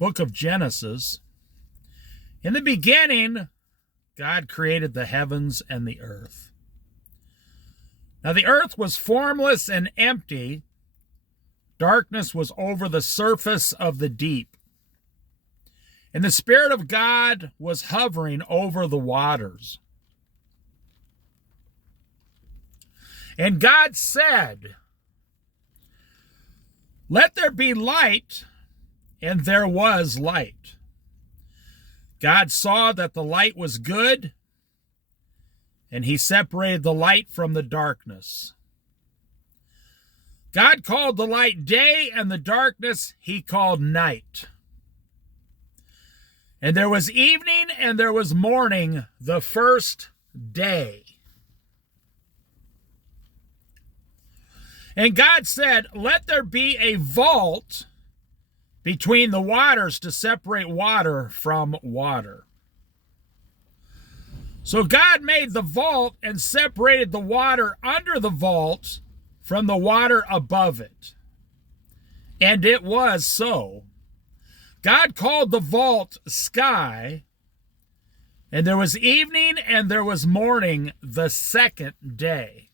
book of Genesis, in the beginning, God created the heavens and the earth. Now the earth was formless and empty. Darkness was over the surface of the deep. And the Spirit of God was hovering over the waters. And God said, "Let there be light," and there was light. God saw that the light was good, and he separated the light from the darkness. God called the light day, and the darkness he called night. And there was evening and there was morning the first day. And God said, "Let there be a vault between the waters to separate water from water." So God made the vault and separated the water under the vault from the water above it. And it was so. God called the vault sky, and there was evening and there was morning the second day.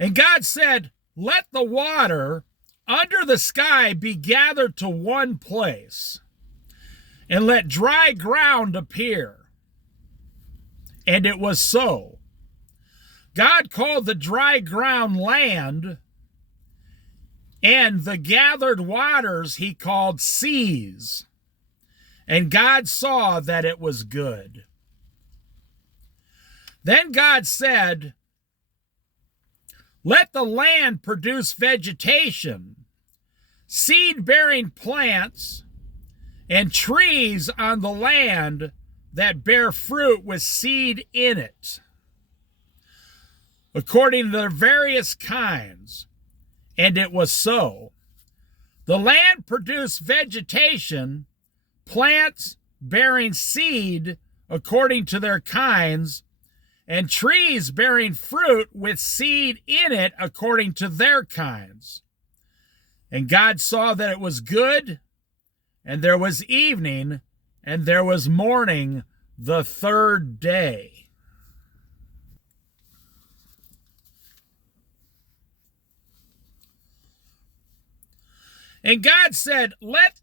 And God said, "Let the water under the sky be gathered to one place, and let dry ground appear." And it was so. God called the dry ground land, and the gathered waters he called seas. And God saw that it was good. Then God said, "Let the land produce vegetation, seed-bearing plants, and trees on the land that bear fruit with seed in it, according to their various kinds." And it was so. The land produced vegetation, plants bearing seed according to their kinds, and trees bearing fruit with seed in it according to their kinds. And God saw that it was good, and there was evening, and there was morning the third day. And God said, "Let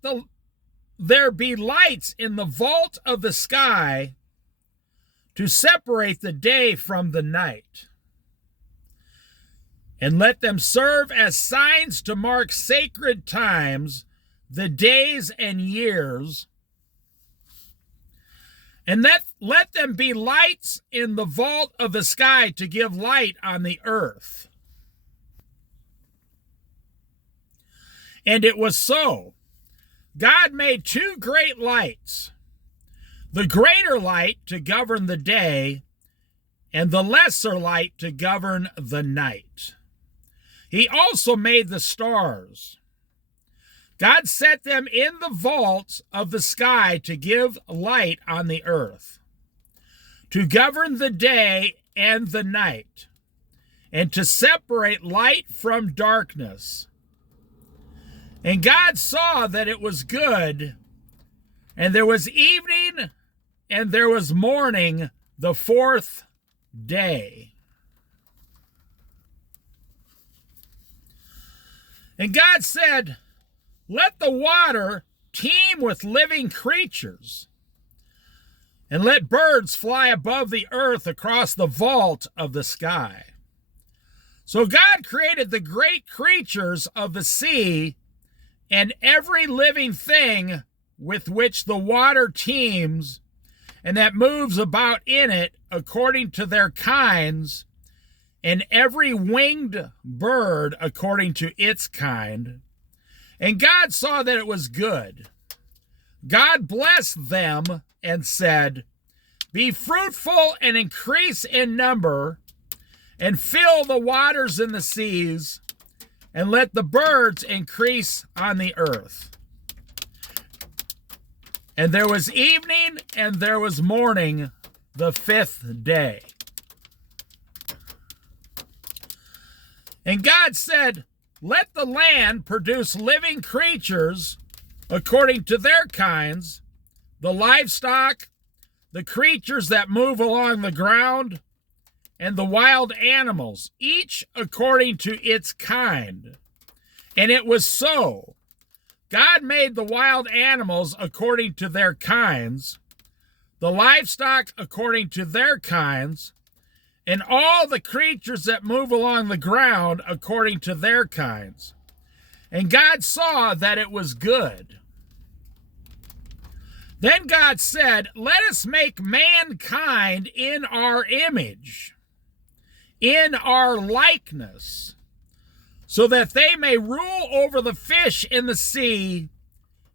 there be lights in the vault of the sky to separate the day from the night. And let them serve as signs to mark sacred times, the days and years. And let them be lights in the vault of the sky to give light on the earth." And it was so. God made two great lights, the greater light to govern the day, and the lesser light to govern the night. He also made the stars. God set them in the vaults of the sky to give light on the earth, to govern the day and the night, and to separate light from darkness. And God saw that it was good, and there was evening, and there was morning the fourth day. And God said, "Let the water teem with living creatures, and let birds fly above the earth across the vault of the sky." So God created the great creatures of the sea and every living thing with which the water teems and that moves about in it according to their kinds, and every winged bird according to its kind. And God saw that it was good. God blessed them and said, "Be fruitful and increase in number, and fill the waters in the seas, and let the birds increase on the earth." And there was evening and there was morning the fifth day. And God said, let the land produce living creatures according to their kinds, the livestock, the creatures that move along the ground, and the wild animals, each according to its kind. And it was so. God made the wild animals according to their kinds, the livestock according to their kinds, and all the creatures that move along the ground according to their kinds. And God saw that it was good. Then God said, let us make mankind in our image, in our likeness, so that they may rule over the fish in the sea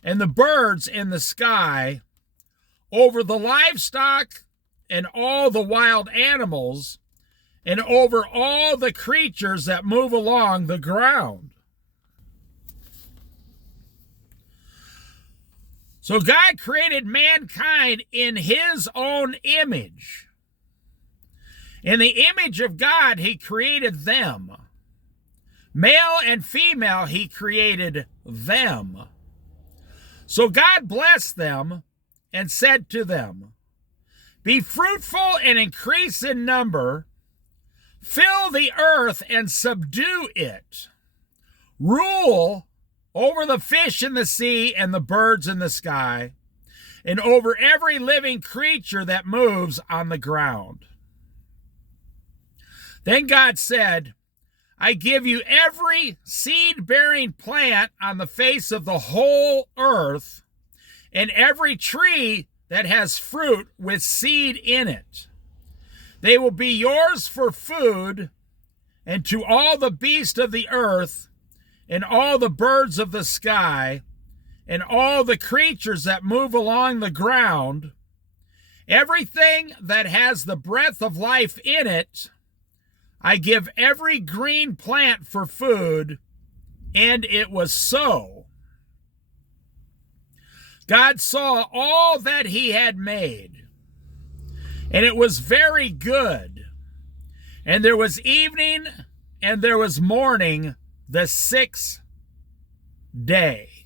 and the birds in the sky, over the livestock and all the wild animals, and over all the creatures that move along the ground. So God created mankind in his own image. In the image of God, he created them. Male and female, he created them. So God blessed them and said to them, be fruitful and increase in number, fill the earth and subdue it, rule over the fish in the sea and the birds in the sky, and over every living creature that moves on the ground. Then God said, I give you every seed-bearing plant on the face of the whole earth, and every tree that has fruit with seed in it. They will be yours for food, and to all the beasts of the earth, and all the birds of the sky, and all the creatures that move along the ground, everything that has the breath of life in it, I give every green plant for food, and it was so. God saw all that he had made, and it was very good. And there was evening, and there was morning, the sixth day.